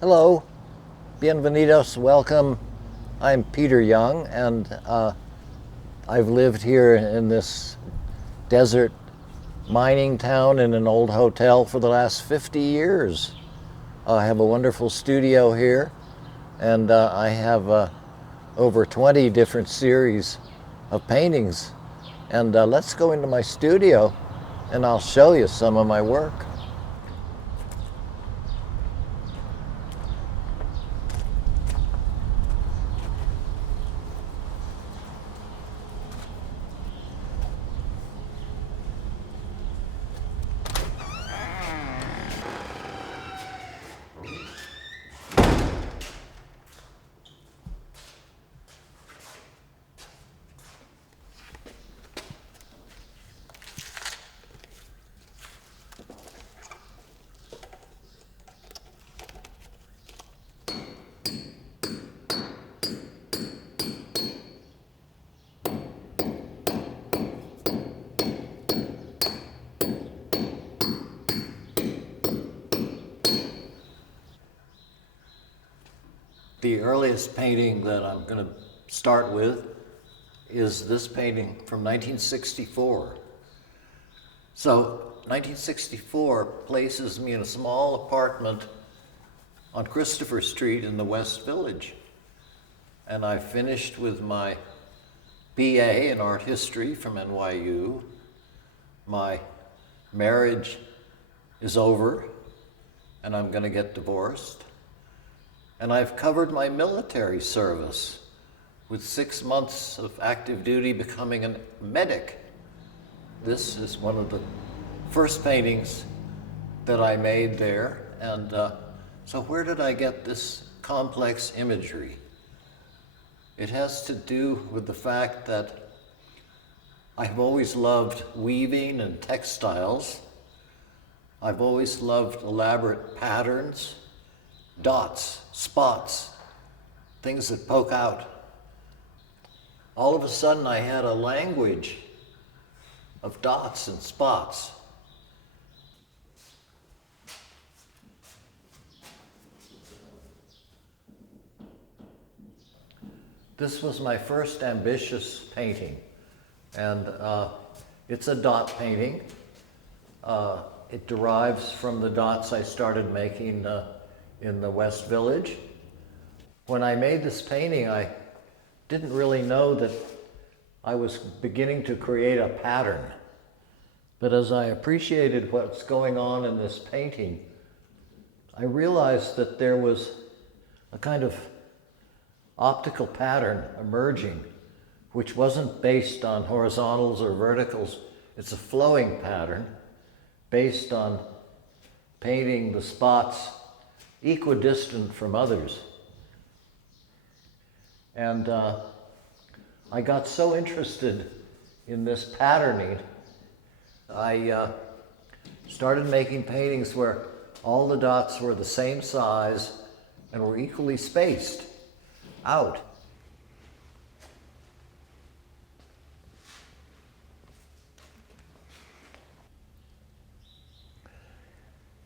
Hello, bienvenidos, welcome. I'm Peter Young, and I've lived here in this desert mining town in an old hotel for the last 50 years. I have a wonderful studio here, and I have over 20 different series of paintings. And let's go into my studio, and I'll show you some of my work. The earliest painting that I'm going to start with is this painting from 1964. So 1964 places me in a small apartment on Christopher Street in the West Village. And I finished with my BA in art history from NYU. My marriage is over, and I'm going to get divorced. And I've covered my military service with 6 months of active duty becoming a medic. This is one of the first paintings that I made there. And so where did I get this complex imagery? It has to do with the fact that I've always loved weaving and textiles. I've always loved elaborate patterns, dots, spots, things that poke out. All of a sudden I had a language of dots and spots. This was my first ambitious painting, and it's a dot painting. It derives from the dots I started making in the West Village. When I made this painting, I didn't really know that I was beginning to create a pattern. But as I appreciated what's going on in this painting, I realized that there was a kind of optical pattern emerging, which wasn't based on horizontals or verticals. It's a flowing pattern based on painting the spots equidistant from others. And I got so interested in this patterning, I started making paintings where all the dots were the same size and were equally spaced out.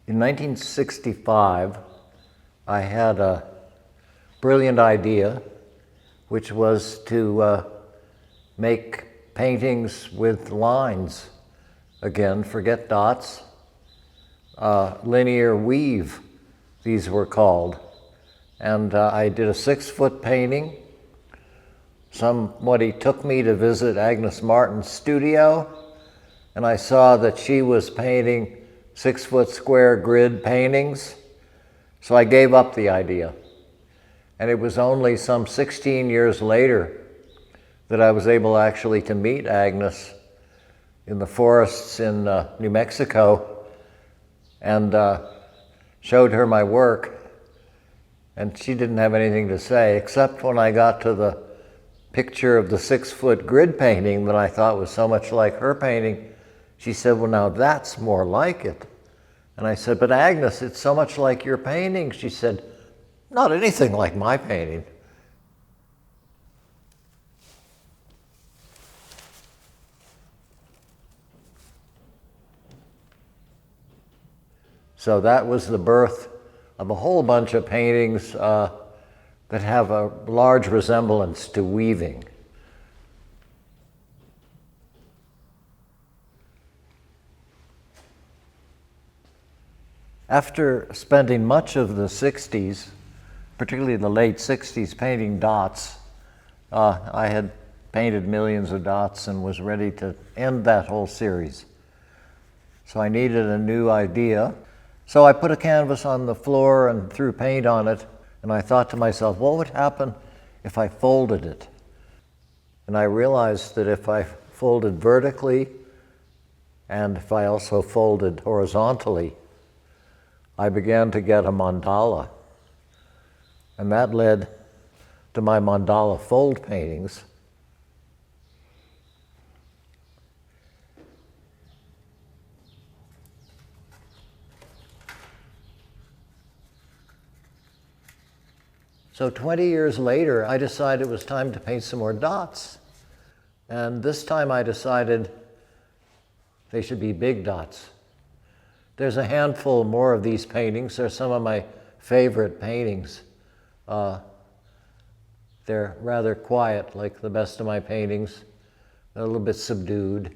In 1965, I had a brilliant idea, which was to make paintings with lines. Again, forget dots. Linear weave, these were called. And I did a 6-foot painting. Somebody took me to visit Agnes Martin's studio, and I saw that she was painting 6-foot square grid paintings. So I gave up the idea. And it was only some 16 years later that I was able actually to meet Agnes in the forests in New Mexico and showed her my work. And she didn't have anything to say, except when I got to the picture of the 6-foot grid painting that I thought was so much like her painting. She said, "Well, now that's more like it." And I said, "But Agnes, it's so much like your painting." She said, "Not anything like my painting." So that was the birth of a whole bunch of paintings that have a large resemblance to weaving. After spending much of the 60s, particularly the late 60s, painting dots, I had painted millions of dots and was ready to end that whole series. So I needed a new idea. So I put a canvas on the floor and threw paint on it, and I thought to myself, what would happen if I folded it? And I realized that if I folded vertically and if I also folded horizontally, I began to get a mandala. And that led to my mandala fold paintings. So 20 years later, I decided it was time to paint some more dots. And this time I decided they should be big dots. There's a handful more of these paintings. They're some of my favorite paintings. They're rather quiet, like the best of my paintings. They're a little bit subdued.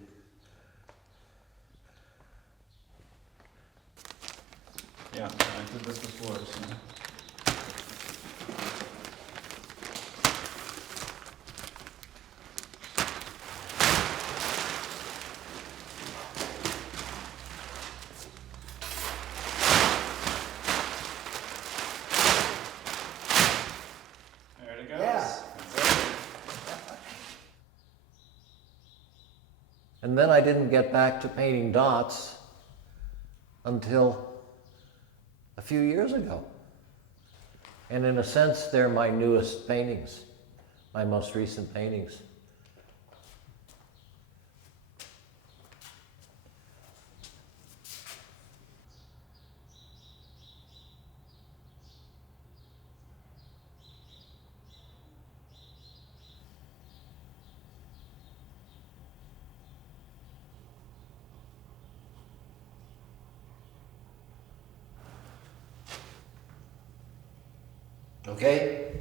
Yeah, I did this before. So. There it goes. Yeah. And then I didn't get back to painting dots until a few years ago. And in a sense, they're my newest paintings, my most recent paintings. Okay?